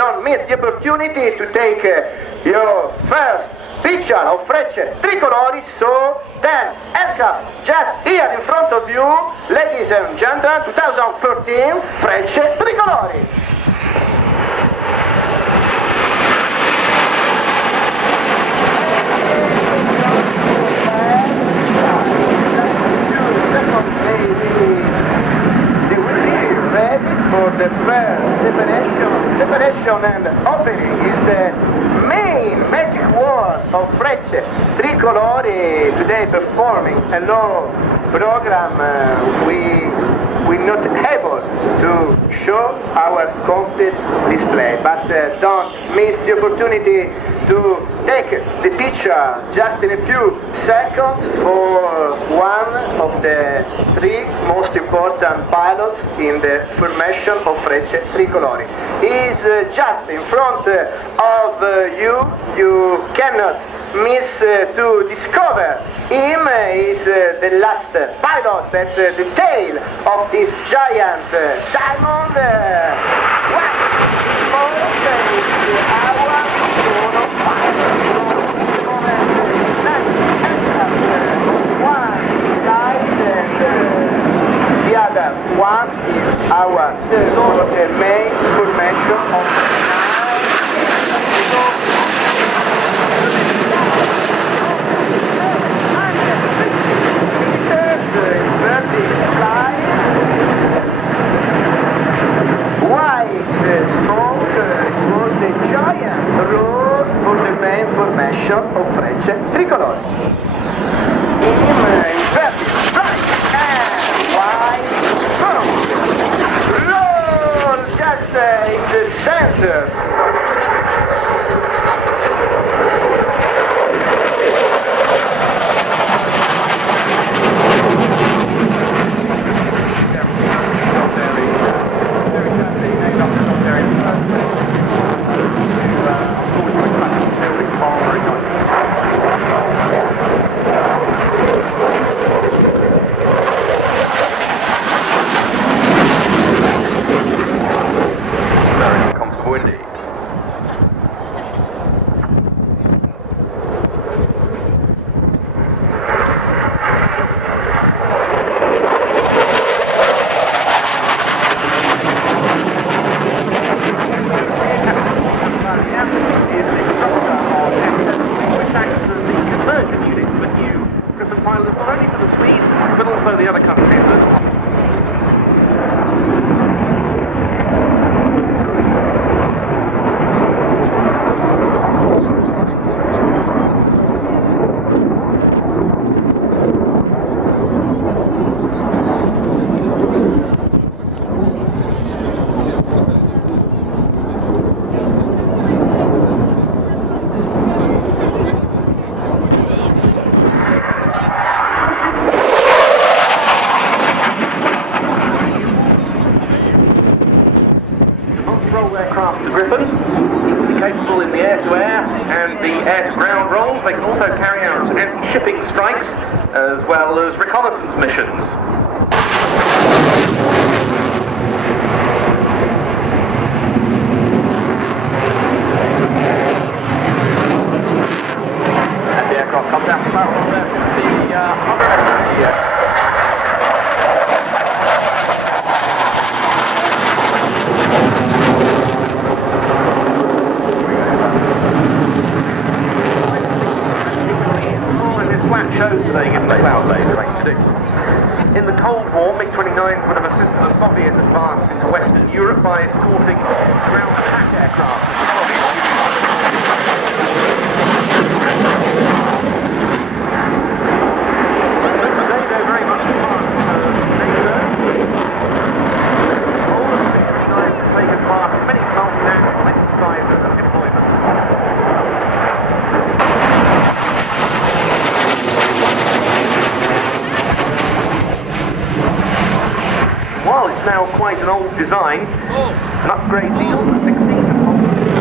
don't miss the opportunity to take your first picture of Frecce Tricolori. So 10 aircraft just here in front of you, ladies and gentlemen, 2013 Frecce Tricolori. Seconds they will be ready for the first separation and opening is the main magic word of Frecce Tricolori today performing a low program. We're not able to show our complete display, but don't miss the opportunity to take the picture just in a few seconds for one of the three most important pilots in the formation of Frecce Tricolori. He's just in front of you. You cannot miss to discover him. He's the last pilot at the tail of this giant diamond. White smoke is our solo pilot. So at the moment 9 aircrafts on one side and the other one is our solo main formation of 9 aircrafts. 750 meters inverted flying. White smoke, it was the giant roar for the main formation of Frecce Tricolori. Inverted flying and white smoke. Roll just in the center. They can also carry out anti-shipping strikes as well as reconnaissance missions. As the aircraft comes out the barrel, you can see the other flat shows today given the cloud-based thing to do. In the Cold War, MiG-29s would have assisted a Soviet advance into Western Europe by escorting ground attack aircraft of the Soviet Union. But today they're very much part of NATO. Poland's MiG-29s have taken part in many multinational exercises and deployments. While it's now quite an old design, an upgrade deal for 16 components.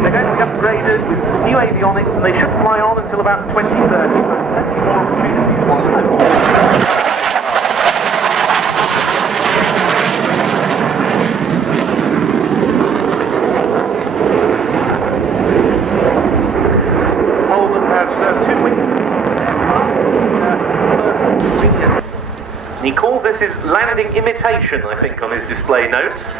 They're going to be upgraded with new avionics and they should fly on until about 2030, so plenty more opportunities for pilots. this is landing imitation, I think, on his display notes.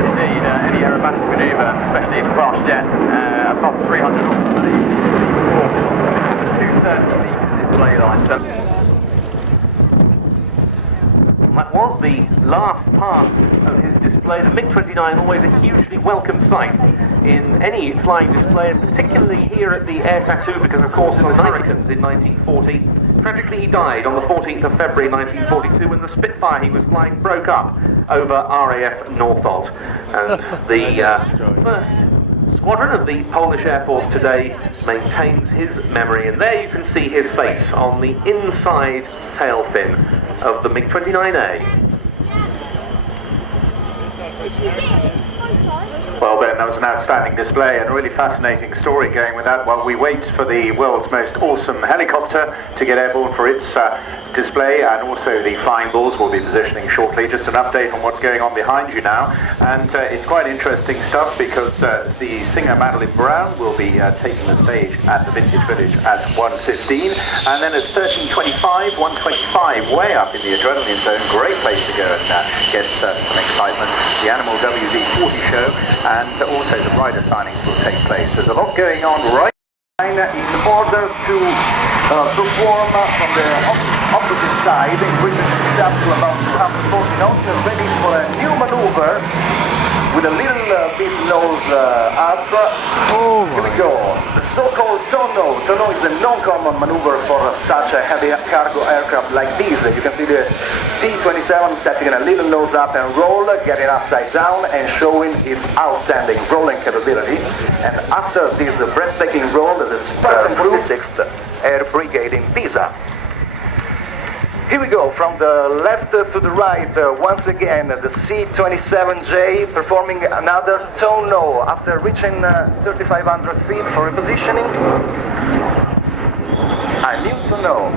Indeed, any aerobatic manoeuvre, especially in fast jet, above 300 knots, I believe, needs to be performed on the 230-metre display line. So that was the last pass of his display. The MiG-29, always a hugely welcome sight in any flying display, and particularly here at the Air Tattoo, because of course in the Hurricanes in 1940, tragically he died on the 14th of February 1942 when the Spitfire he was flying broke up over RAF Northolt. And the first squadron of the Polish Air Force today maintains his memory, and there you can see his face on the inside tail fin of the MiG-29A. Well, Ben, that was an outstanding display and a really fascinating story going with that while we wait for the world's most awesome helicopter to get airborne for its display, and also the flying bulls will be positioning shortly. Just an update on what's going on behind you now, and it's quite interesting stuff because the singer Madeline Brown will be taking the stage at the Vintage Village at 1:15, and then at 13:25, 1:25, way up in the adrenaline zone. Great place to go and get some excitement. The Animal WD-40 show, and also the rider signings will take place. There's a lot going on right in order to perform from the opposite side, increasing speed up to about 240 knots, ready for a new maneuver with a little bit nose up. Here we go. The so-called tonneau. Tonneau is a non-common maneuver for such a heavy cargo aircraft like this. You can see the C-27 setting a little nose up and roll, getting upside down and showing its outstanding rolling capability. And after this breathtaking roll, the Spartan 46th Air Brigade in Pisa. Here we go, from the left to the right, once again, the C-27J performing another tonneau after reaching 3,500 feet for repositioning. A new tonneau.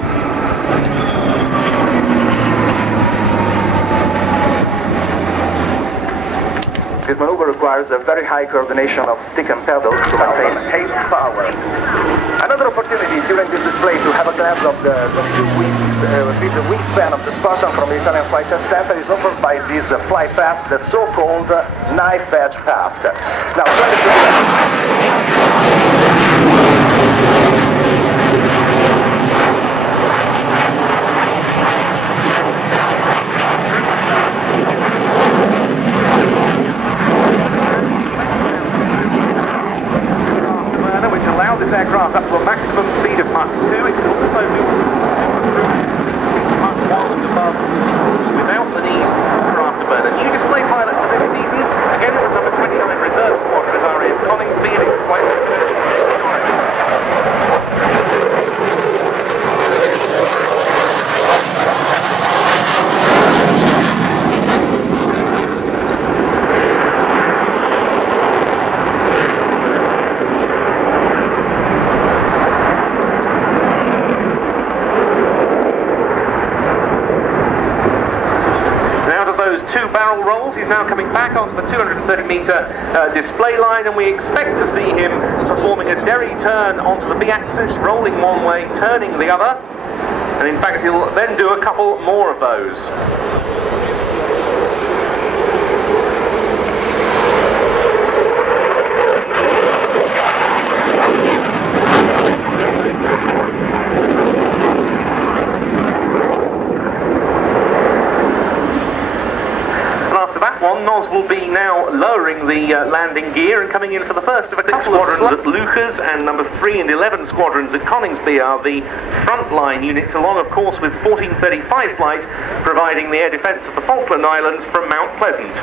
This maneuver requires a very high coordination of stick and pedals to maintain 8 power. Another opportunity during this display to have a glance of the 22 feet wingspan of the Spartan from the Italian Flight Test Center is offered by this flight pass, the so-called knife edge pass. Now try to this aircraft up to a maximum speed of Mach 2. It can also do what's called super cruise, which means reach Mach 1 and above without the need for afterburner. New display pilot for this season, again from number 29 Reserve Squadron at R.I.A.T. Coningsby, and it's flight lieutenant Jamie Norris. Two barrel rolls, he's now coming back onto the 230-metre display line, and we expect to see him performing a derry turn onto the B-axis, rolling one way, turning the other, and in fact he'll then do a couple more of those. Nos will be now lowering the landing gear and coming in for the first of a couple of squadrons at Lucas, and number 3 and 11 squadrons at Coningsby are the frontline units, along of course with 1435 flight providing the air defence of the Falkland Islands from Mount Pleasant.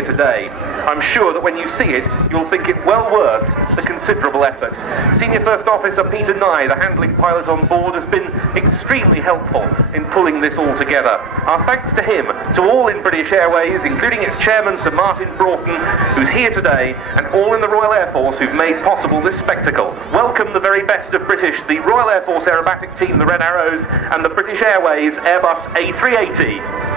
Today. I'm sure that when you see it, you'll think it well worth the considerable effort. Senior First Officer Peter Nye, the handling pilot on board, has been extremely helpful in pulling this all together. Our thanks to him, to all in British Airways, including its chairman Sir Martin Broughton, who's here today, and all in the Royal Air Force who've made possible this spectacle. Welcome the very best of British, the Royal Air Force Aerobatic Team, the Red Arrows, and the British Airways Airbus A380.